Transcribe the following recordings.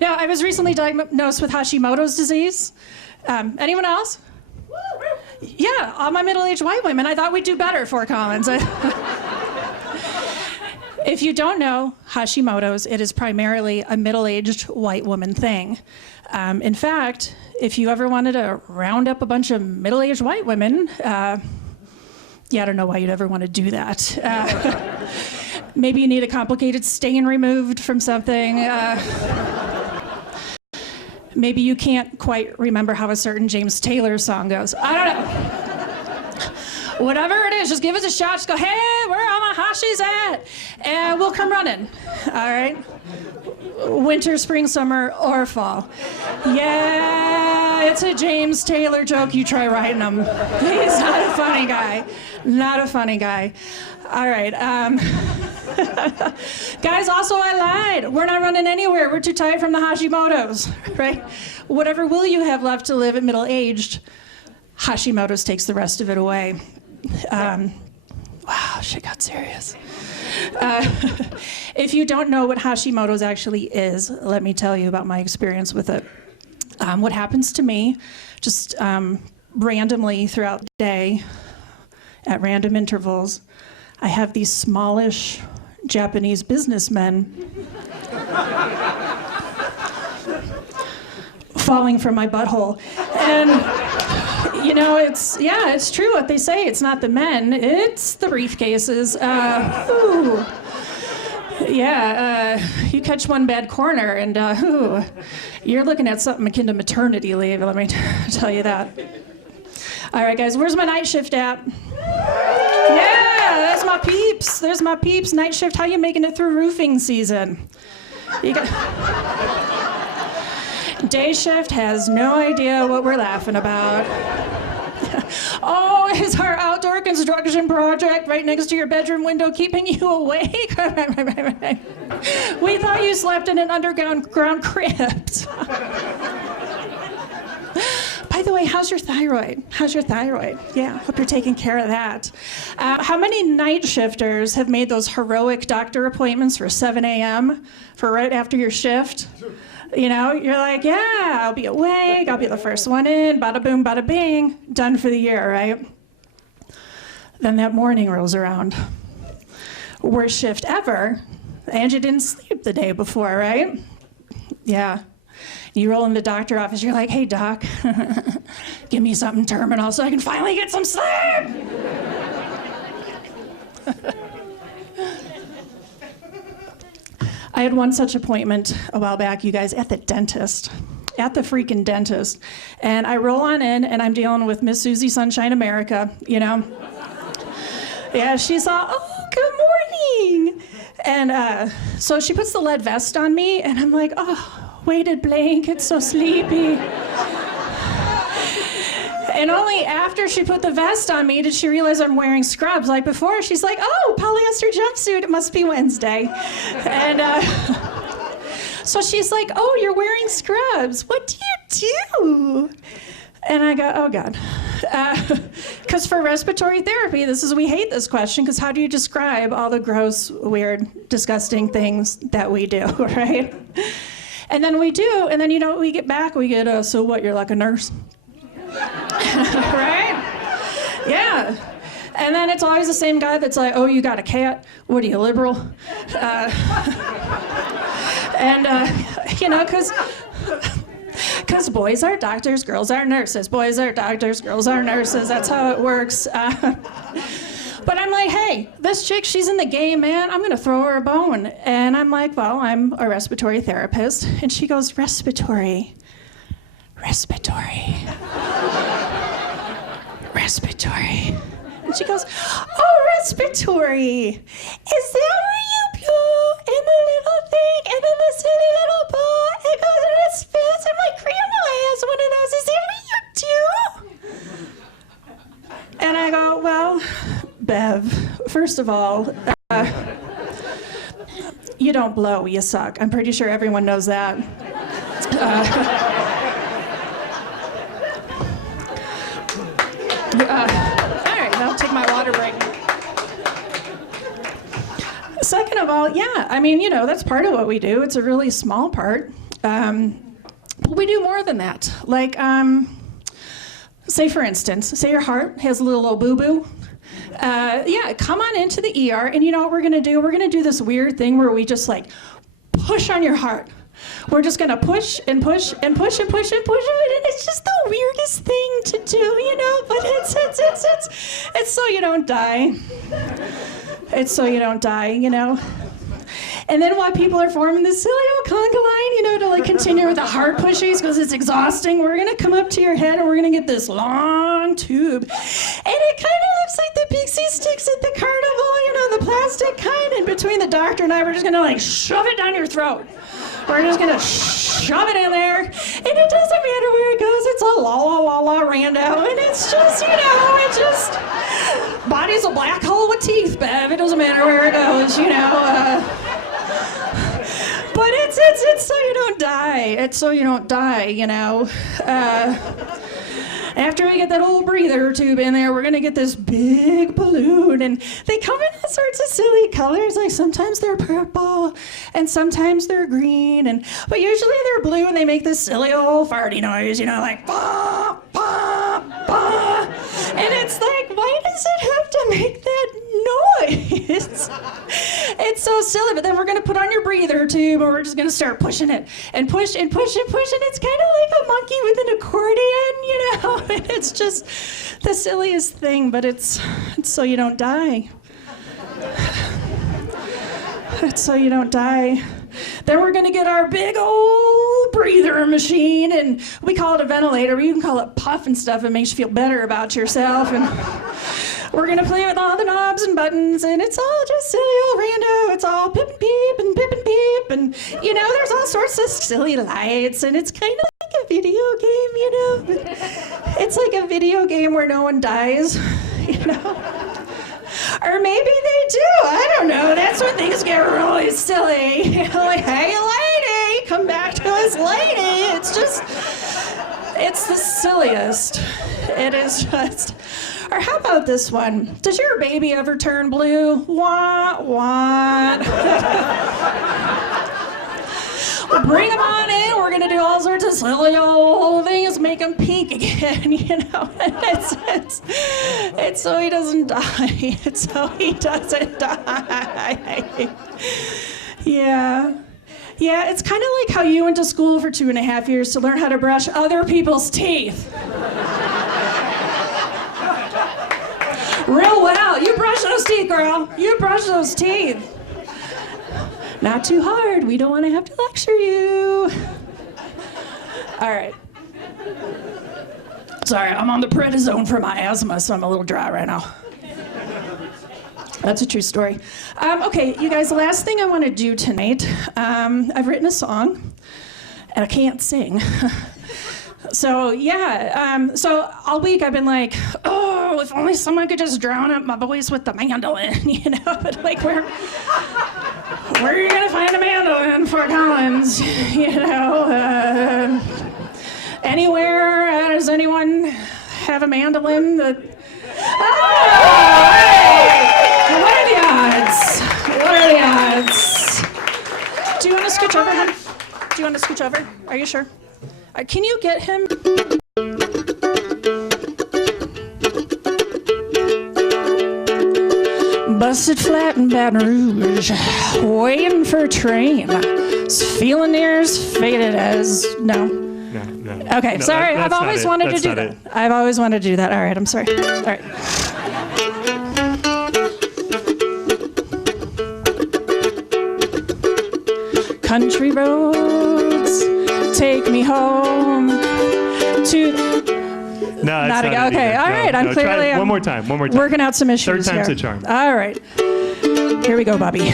Now, I was recently diagnosed with Hashimoto's disease. Anyone else? Yeah, all my middle-aged white women. I thought we'd do better, Fort Collins. If you don't know Hashimoto's, it is primarily a middle-aged white woman thing. In fact, if you ever wanted to round up a bunch of middle-aged white women, yeah, I don't know why you'd ever want to do that. Maybe you need a complicated stain removed from something. Maybe you can't quite remember how a certain James Taylor song goes. I don't know. Whatever it is, just give us a shot. Just go, hey, where are my Hashis at? And we'll come running. All right? Winter, spring, summer, or fall. Yeah, it's a James Taylor joke. You try writing them. He's not a funny guy. Not a funny guy. All right. Guys, also I lied. We're not running anywhere. We're too tired from the Hashimoto's, right? Whatever will you have left to live at middle-aged, Hashimoto's takes the rest of it away. Wow, shit got serious. If you don't know what Hashimoto's actually is, let me tell you about my experience with it. What happens to me, just randomly throughout the day, at random intervals, I have these smallish Japanese businessmen falling from my butthole. And you know, it's true what they say. It's not the men, it's the briefcases. You catch one bad corner and you're looking at something akin to maternity leave, let me tell you that. All right, guys, where's my night shift at? Yeah, there's my peeps. There's my peeps. Night shift, how you making it through roofing season? Day shift has no idea what we're laughing about. Oh, is our outdoor construction project right next to your bedroom window keeping you awake? We thought you slept in an underground crypt. By the way, how's your thyroid? How's your thyroid? Yeah, hope you're taking care of that. How many night shifters have made those heroic doctor appointments for 7 a.m. for right after your shift? You know, you're like, yeah, I'll be awake, I'll be the first one in, bada boom, bada bing, done for the year, right? Then that morning rolls around. Worst shift ever, and you didn't sleep the day before, right? Yeah. You roll in the doctor office, you're like, hey doc, give me something terminal so I can finally get some sleep. I had one such appointment a while back, you guys, at the dentist. At the freaking dentist. And I roll on in and I'm dealing with Miss Susie Sunshine America, you know? Yeah, she's all, oh, good morning. And so she puts the lead vest on me and I'm like, oh, weighted blanket, so sleepy. And only after she put the vest on me did she realize I'm wearing scrubs. Like before, she's like, oh, polyester jumpsuit, it must be Wednesday. And so she's like, oh, you're wearing scrubs. What do you do? And I go, oh God. Because for respiratory therapy, we hate this question, because how do you describe all the gross, weird, disgusting things that we do, right? And then we do, and then you know what we get back? We get, so what, you're like a nurse? Right? Yeah. And then it's always the same guy that's like, oh, you got a cat? What are you, liberal? You know, because boys are doctors, girls are nurses. Boys are doctors, girls are nurses. That's how it works. But I'm like, hey, this chick, she's in the game, man. I'm going to throw her a bone. And I'm like, well, I'm a respiratory therapist. And she goes, respiratory. Respiratory. And she goes, oh, respiratory. Is that where you blow in the little thing and then the silly little ball? It goes in its fist. I'm like, Grandma has one of those. Is that what you do? And I go, well, Bev, first of all, you don't blow, you suck. I'm pretty sure everyone knows that. All right, I'll take my water break. second of all, yeah, I mean, that's part of what we do. It's a really small part. But we do more than that. Like, say for instance, say your heart has a little old boo-boo. Yeah, come on into the ER, and you know what we're gonna do? We're gonna do this weird thing where we just like push on your heart. We're just gonna push and push and push and push and push, and it's just the weirdest thing to do, but it's so you don't die. It's so you don't die, And then while people are forming the ciliary conga line, to like continue with the heart pushes because it's exhausting, we're gonna come up to your head and we're gonna get this long tube. And it kind of looks like the pixie sticks at the carnival, the plastic kind. And between the doctor and I, we're just gonna like shove it down your throat. We're just gonna shove it in there, and it doesn't matter where it goes. It's a la rando, and it's just, it just body's a black hole with teeth, Bev. It doesn't matter where it goes, But it's so you don't die. It's so you don't die, After we get that old breather tube in there, we're gonna get this big balloon, and they come in all sorts of silly colors. Like sometimes they're purple, and sometimes they're green, but usually they're blue, and they make this silly old farty noise, like bah, bah, bah. And it's like, why does it have to make that noise? It's so silly. But then we're gonna put on your breather tube, and we're just gonna start pushing it and push and push and push, and it's kind of like a monkey with an accordion, And it's just the silliest thing, but it's so you don't die. It's so you don't die. Then we're gonna get our big old breather machine, and we call it a ventilator, but you can call it puff and stuff. It makes you feel better about yourself. And we're gonna play with all the knobs and buttons, and it's all just silly old rando. It's all pip and peep and pip and peep, and there's all sorts of silly lights, and it's kind of like a video game, It's like a video game where no one dies, Or maybe they do. I don't know. That's when things get really silly. Like, hey, lady, come back to us, lady. It's the silliest. It is just. Or how about this one? Does your baby ever turn blue? Wah, wah. Bring them on in. We're gonna do all sorts of silly old things, make him pink again, It's so he doesn't die. It's so he doesn't die. Yeah. Yeah, it's kind of like how you went to school for 2.5 years to learn how to brush other people's teeth. Real well. You brush those teeth, girl. You brush those teeth. Not too hard. We don't want to have to lecture you. All right. Sorry, I'm on the prednisone for my asthma, so I'm a little dry right now. That's a true story. Okay, you guys, the last thing I want to do tonight, I've written a song, and I can't sing. So yeah, so all week I've been like, oh, if only someone could just drown out my voice with the mandolin, But like, where are you gonna find a mandolin for Collins, Anywhere? Does anyone have a mandolin that? Oh, hey! What are the odds? Do you want to scooch over, hon? Do you want to scooch over? Are you sure? Can you get him? Busted flat in Baton Rouge, waiting for a train. Feeling near as faded as no. No. Okay, no, sorry. I've always wanted to do that. It. I've always wanted to do that. All right, I'm sorry. All right. Country roads take me home to. No, not again. Okay, all right. I'm clearly one more time. Working out some issues. Third time's here. a charm. All right. Here we go, Bobby.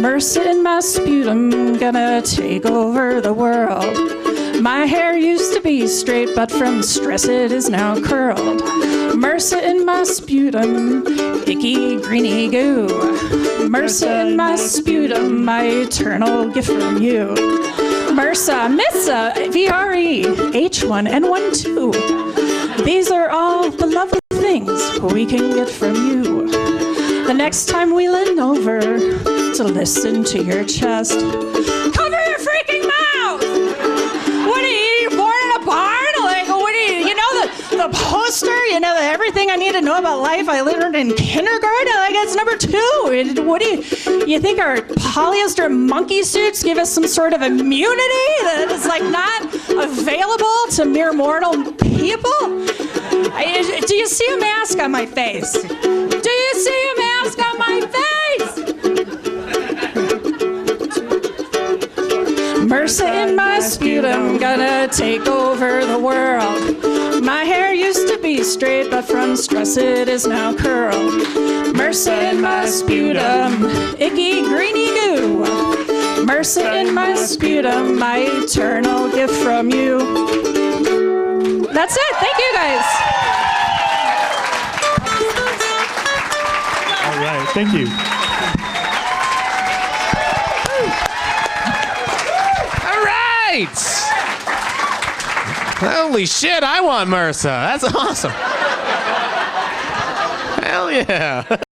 Mercy in my sputum, gonna take over the world. My hair used to be straight, but from stress it is now curled. Mercy in my sputum, icky greeny goo. Mercy in my sputum, my eternal gift from you. MRSA, Missa, VRE, H1N1, 2. These are all the lovely things we can get from you. The next time we lean over to listen to your chest, cover your freaking mouth! What are you born in a barn? Like, what are you know the poster, everything I need to know about life I learned in kindergarten? Like, it's number 2. What do you think our polyester monkey suits give us some sort of immunity that is like not available to mere mortal people? Do you see a mask on my face? Do you see a mask on my face? MRSA in my sputum, gonna take over the world. My hair used to be straight, but from stress it is now curled. MRSA in my sputum, icky greeny goo. MRSA in my sputum, my eternal gift from you. That's it. Thank you, guys. All right. Thank you. All right. Holy shit, I want MRSA. That's awesome. Hell yeah.